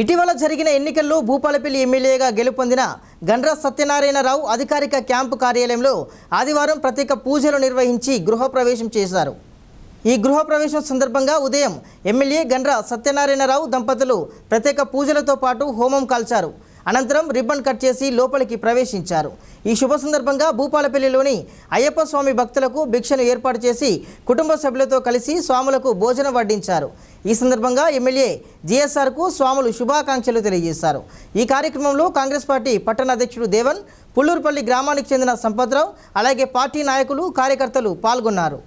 ఇటీవల జరిగిన ఎన్నికల్లో భూపాలపల్లి ఎమ్మెల్యేగా గెలుపొందిన గండ్ర సత్యనారాయణరావు అధికారిక క్యాంపు కార్యాలయంలో ఆదివారం ప్రత్యేక పూజలు నిర్వహించి గృహప్రవేశం చేశారు. ఈ గృహప్రవేశం సందర్భంగా ఉదయం ఎమ్మెల్యే గండ్ర సత్యనారాయణరావు దంపతులు ప్రత్యేక పూజలతో పాటు హోమం కాల్చారు. అనంతరం రిబ్బన్ కట్ చేసి లోపలికి ప్రవేశించారు. ఈ శుభ సందర్భంగా భూపాలపల్లిలోని అయ్యప్ప స్వామి భక్తులకు భిక్షను ఏర్పాటు చేసి కుటుంబ సభ్యులతో కలిసి స్వాములకు భోజనం వడ్డించారు. ఈ సందర్భంగా ఎమ్మెల్యే జిఎస్ఆర్కు స్వాములు శుభాకాంక్షలు తెలియజేశారు. ఈ కార్యక్రమంలో కాంగ్రెస్ పార్టీ పట్టణ అధ్యక్షుడు దేవన్, పుల్లూరుపల్లి గ్రామానికి చెందిన సంపత్రావు, అలాగే పార్టీ నాయకులు, కార్యకర్తలు పాల్గొన్నారు.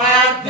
Part